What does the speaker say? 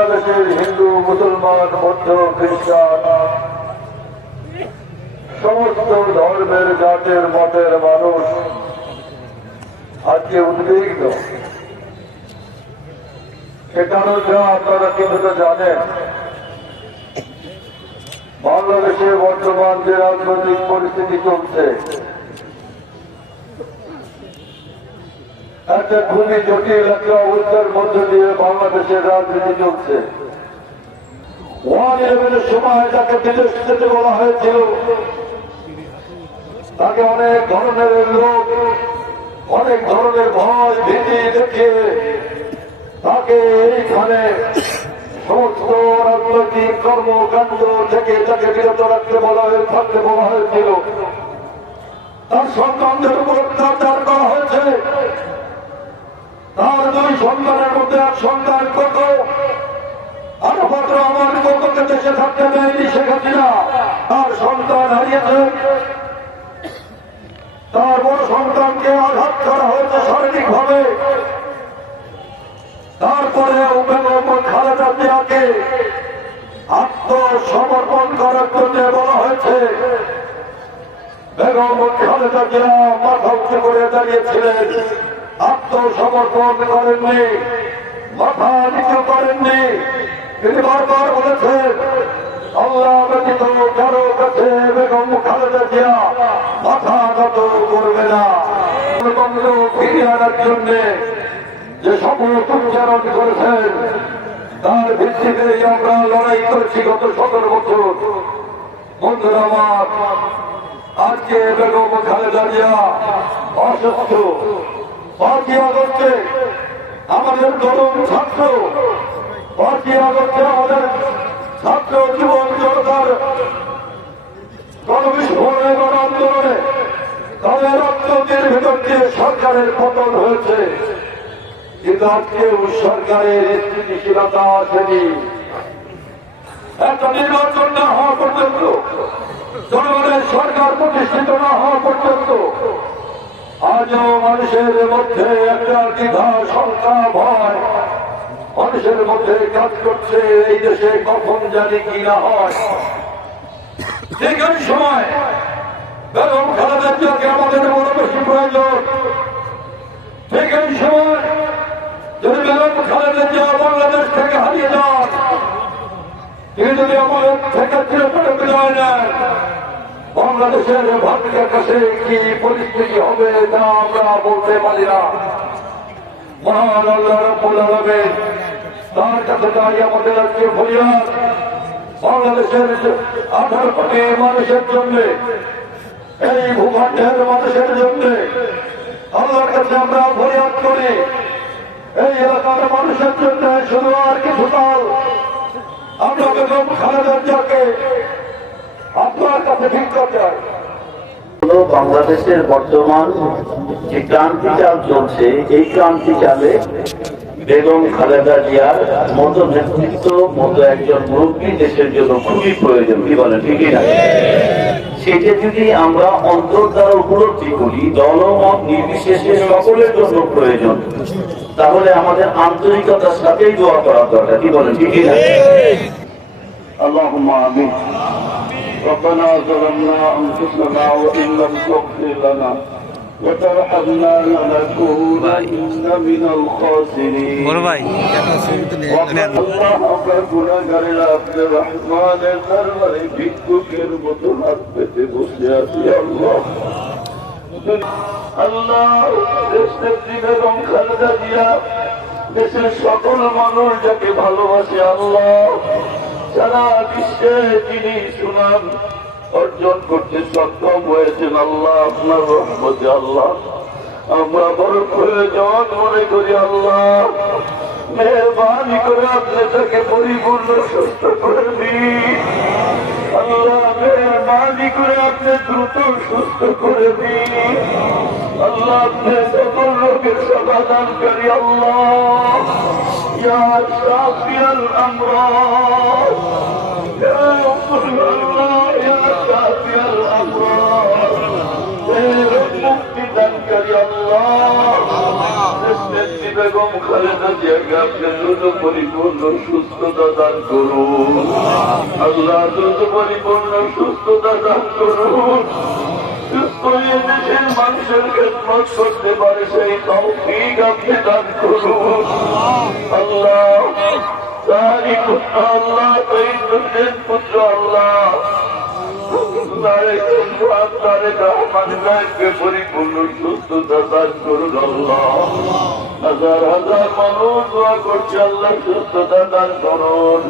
বাংলাদেশের হিন্দু, মুসলমান, বৌদ্ধ, খ্রিস্টান সমস্ত ধর্মের, জাতের, মতের মানুষ আজকে উদ্বিগ্ন। সে কারণে আপনারা কিন্তু জানেন, বাংলাদেশে বর্তমান যে রাজনৈতিক পরিস্থিতি চলছে, একটা খুবই জটিল একটা অবস্থার মধ্য দিয়ে বাংলাদেশের রাজনীতি চলছে। 1/11 সময় তাকে বিদেশ যেতে বলা হয়েছিল, তাকে অনেক ধরনের লোক, অনেক ধরনের ভয় ভীতি দেখিয়ে তাকে এইখানে সমস্ত রাজনৈতিক কর্মকাণ্ড থেকে তাকে বিরত রাখতে থাকতে বলা হয়েছিল। তার সন্তানদের উপর অত্যাচার করা হয়েছে। তার 2 সন্তানের মধ্যে এক সন্তান কত আর মাত্র আমার কতকে দেশে থাকতে দেয়নি শেখ হাসিনা, তার সন্তান হারিয়েছে। তার বড় সন্তানকে আঘাত করা হয়েছে শারীরিক ভাবে। তারপরে বেগম খালেদা জিয়াকে আত্মসমর্পণ করার জন্য বলা হয়েছে। বেগম খালেদা জিয়া মাথা উঁচু করে দাঁড়িয়েছিলেন, আত্মসমর্পণ করেননি, মাথা নিচু করেননি। তিনি বারবার বলেছেন, আল্লাহ ব্যতীত কারো কাছে বেগম খালেদা জিয়া মাথা নত করবে না। ফিরিয়ে আনার জন্য যে শপথ উচ্চারণ করেছেন, তার ভিত্তিতেই আমরা লড়াই করেছি গত 17 বছর। বন্ধুরা আমার, আজকে বেগম খালেদা জিয়া অসুস্থ। 5ই আগস্টে আমাদের তরুণ ছাত্র, 5ই আগস্টে আমাদের ছাত্র জীবন জনতার গণবিস্ফোরণে, গণ আন্দোলনে তাদের রক্তের ভেতর দিয়ে সরকারের পতন হয়েছে। কিন্তু আজকেও সরকারের স্থিতিশীলতা আসেনি। একটা নির্বাচন না হওয়া পর্যন্ত, জনগণের সরকার প্রতিষ্ঠিত না হওয়া পর্যন্ত আজও মানুষের মধ্যে একটা দ্বিধা, শঙ্কা, ভয় মানুষের মধ্যে কাজ করছে। এই দেশে কখন জানি কি না হয়। ঠিক এই সময় বেগম খালেদা জিয়াকে আমাদের বড় বেশি প্রয়োজন। ঠিক এই সময় যদি বেগম খালেদা জিয়া বাংলাদেশ থেকে হারিয়ে যান, তিনি যদি আমাদের থেকে চিরতরে বিদায় নেন, বাংলাদেশের ভাগ্যের কাছে কি পরিস্থিতি হবে তা আমরা বলতে পারি না। মহান আল্লাহ রাব্বুল আলামিন, তার কাছে দাঁড়িয়ে আমাদের আজকে ফরিয়াদ, বাংলাদেশের 18 কোটি মানুষের জন্য, এই ভূখণ্ডের মানুষের জন্য আল্লাহর কাছে আমরা ফরিয়াদ করি। এই এলাকার মানুষের জন্য শুধু আর কিছু কাল আমরা বেগম খালেদা জিয়াকে আপনার কাছে ভিক্ষা চাই। বাংলাদেশের বর্তমান যে ক্রান্তি চাল চলছে, এই ক্রান্তি চালে বেগম খালেদা জিয়ার মতো নেতৃত্ব, মতো একজন মুরব্বী দেশের জন্য খুবই প্রয়োজন। কি বলেন, ঠিকই না? সেটা যদি আমরা অন্তর দ্বারা উপলব্ধি করি, দলমত নির্বিশেষে সকলের জন্য প্রয়োজন, তাহলে আমাদের আন্তরিকতার সাথেই দোয়া করার দরকার। কি বলেন, ঠিকই না? আল্লাহুম্মা আমিন। ربنا ظلمنا أنفسنا وإن لم تغفر لنا وترحمنا لنكونن من الخاسرين আমরা গুনাহগারেরা আপনি রহমানের দরবারে ভিক্ষুকের মতো হাত পেতে বসে আছি। আল্লাহ দেশের বেগম খালেদা জিয়া, দেশের সকল মানুষ যাকে ভালোবাসে, আল্লাহ সারা বিশ্বে যিনি সুনাম অর্জন করতে সক্ষম হয়েছেন, আল্লাহ আপনার রহমতে আল্লাহ আমরা বড় প্রয়োজন মনে করি। আল্লাহ মেহরবানি করে আপনি তাকে পরিপূর্ণ সুস্থ করে দিন। আল্লাহ মেহরবানি করে আপনি দ্রুত সুস্থ করে দিন। আল্লাহ আপনি সকল রোগের সমাধানকারী। আল্লাহ ইয়া শাফিয়াল আমরাদ, ইয়া আল্লাহ ইয়া শাফিয়াল আমরাদ, মুক্তি দানকারী। আল্লাহ বেগম খালেদা জিয়াকে আপনি দ্রুত পরিপূর্ণ সুস্থতা দান করুন। আল্লাহ দ্রুত পরিপূর্ণ সুস্থতা দান করুন। সুস্থ হয়ে দেশের মানুষের খেদমত করতে পারে সেই তৌফিক আপনি দান করুন। আল্লাহ তারই পুত্র আল্লাহ তৈরির পুত্র আল্লাহ পরিপূর্ণ সুস্থতা দান করুন। আল্লাহ হাজার হাজার মানুষ দোয়া করছে আল্লাহ সুস্থতা দান করুন।